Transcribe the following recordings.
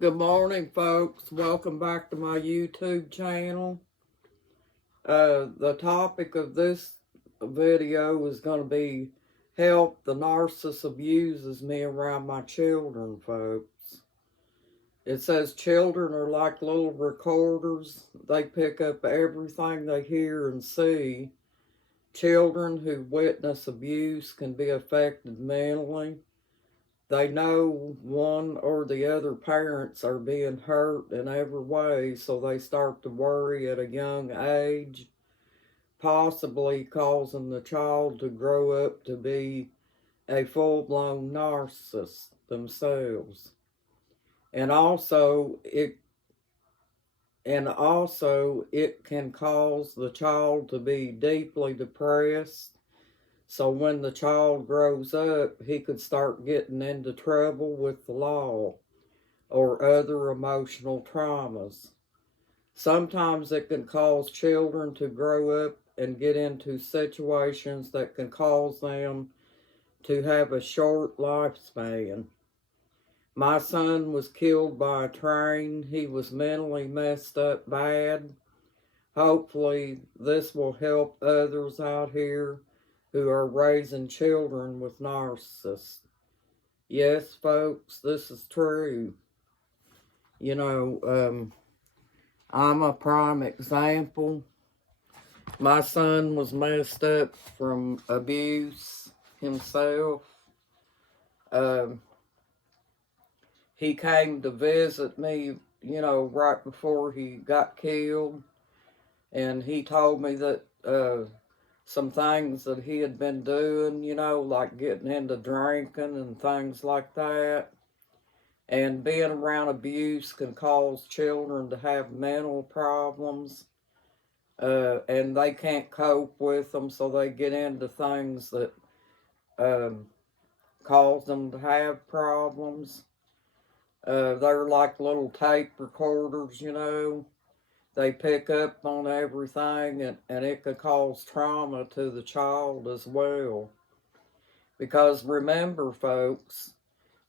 Good morning, folks. Welcome back to my YouTube channel. The topic of this video is going to be help the narcissist abuses me around my children, folks. It says children are like little recorders. They pick up everything they hear and see. Children who witness abuse can be affected mentally. They know one or the other parents are being hurt in every way, so they start to worry at a young age, possibly causing the child to grow up to be a full-blown narcissist themselves. And also it can cause the child to be deeply depressed. So when the child grows up, he could start getting into trouble with the law or other emotional traumas. Sometimes it can cause children to grow up and get into situations that can cause them to have a short lifespan. My son was killed by a train. He was mentally messed up bad. Hopefully this will help others out here who are raising children with narcissists. Yes, folks, this is true. You know, I'm a prime example. My son was messed up from abuse himself. He came to visit me, right before he got killed. And he told me that some things that he had been doing, like getting into drinking and things like that. And being around abuse can cause children to have mental problems. And they can't cope with them, so they get into things that cause them to have problems. They're like little tape recorders, They pick up on everything, and it could cause trauma to the child as well. Because remember, folks,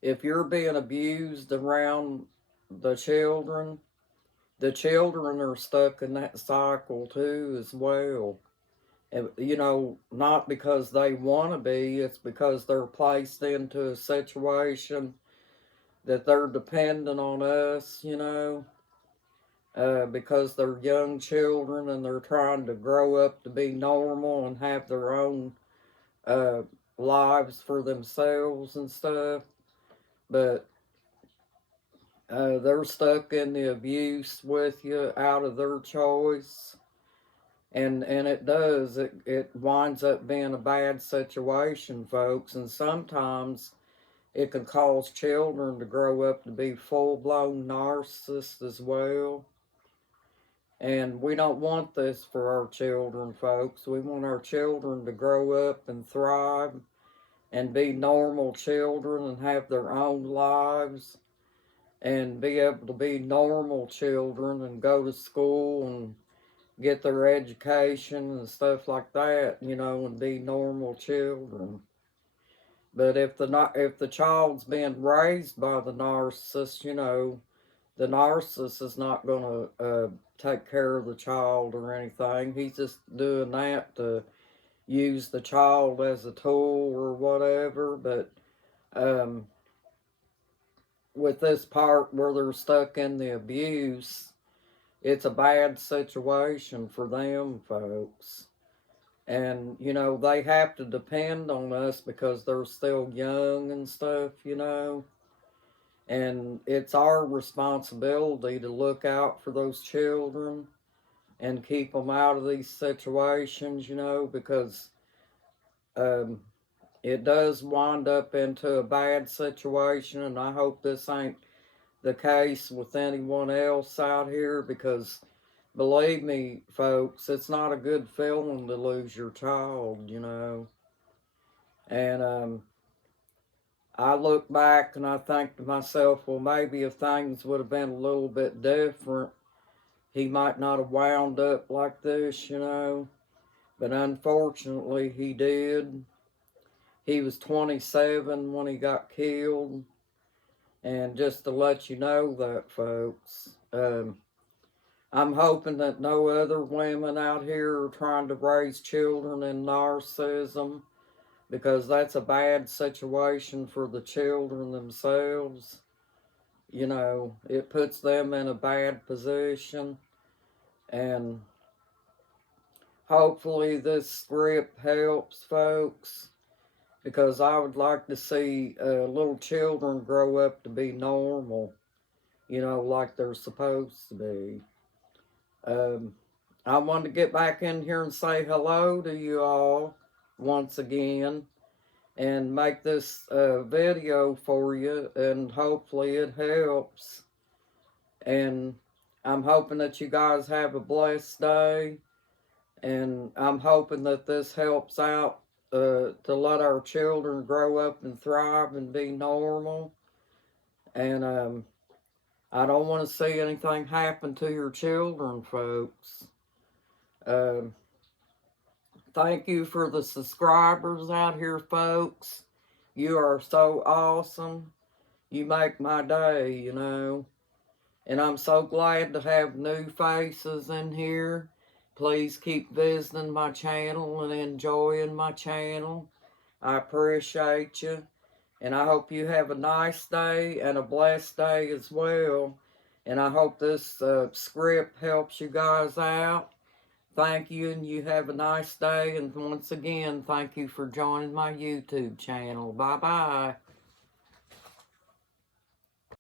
if you're being abused around the children are stuck in that cycle too as well. And, not because they want to be, it's because they're placed into a situation that they're dependent on us, because they're young children and they're trying to grow up to be normal and have their own lives for themselves and stuff. But they're stuck in the abuse with you out of their choice. And it winds up being a bad situation, folks. And sometimes it can cause children to grow up to be full-blown narcissists as well. And we don't want this for our children, folks. We want our children to grow up and thrive and be normal children and have their own lives and be able to be normal children and go to school and get their education and stuff like that, and be normal children. But if the child's being raised by the narcissist, the narcissist is not going to take care of the child or anything. He's just doing that to use the child as a tool or whatever. But with this part where they're stuck in the abuse, it's a bad situation for them, folks. And, they have to depend on us because they're still young and stuff, And it's our responsibility to look out for those children and keep them out of these situations, because it does wind up into a bad situation. And I hope this ain't the case with anyone else out here, because believe me, folks, it's not a good feeling to lose your child, And I look back and I think to myself, well, maybe if things would have been a little bit different, he might not have wound up like this, But unfortunately, he did. He was 27 when he got killed. And just to let you know that, folks, I'm hoping that no other women out here are trying to raise children in narcissism, because that's a bad situation for the children themselves. You know, it puts them in a bad position. And hopefully this script helps, folks, because I would like to see little children grow up to be normal, you know, like they're supposed to be. I wanted to get back in here and say hello to you all once again and make this video for you, and hopefully it helps. And I'm hoping that you guys have a blessed day, and I'm hoping that this helps out to let our children grow up and thrive and be normal. And I don't want to see anything happen to your children, folks. Thank you for the subscribers out here, folks. You are so awesome. You make my day, you know. And I'm so glad to have new faces in here. Please keep visiting my channel and enjoying my channel. I appreciate you. And I hope you have a nice day and a blessed day as well. And I hope this script helps you guys out. Thank you, and you have a nice day. And once again, thank you for joining my YouTube channel. Bye-bye.